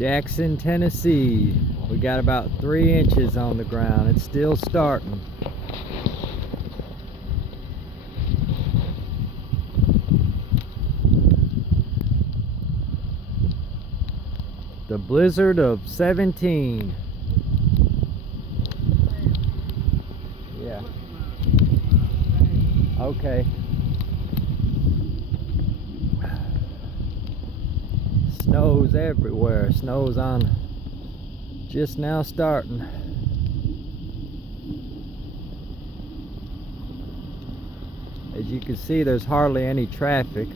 Jackson, Tennessee. We got about 3 inches on the ground. It's still starting. The blizzard of 17. Yeah. Okay. Snow's everywhere. Snow's on just now starting. As you can see, there's hardly any traffic.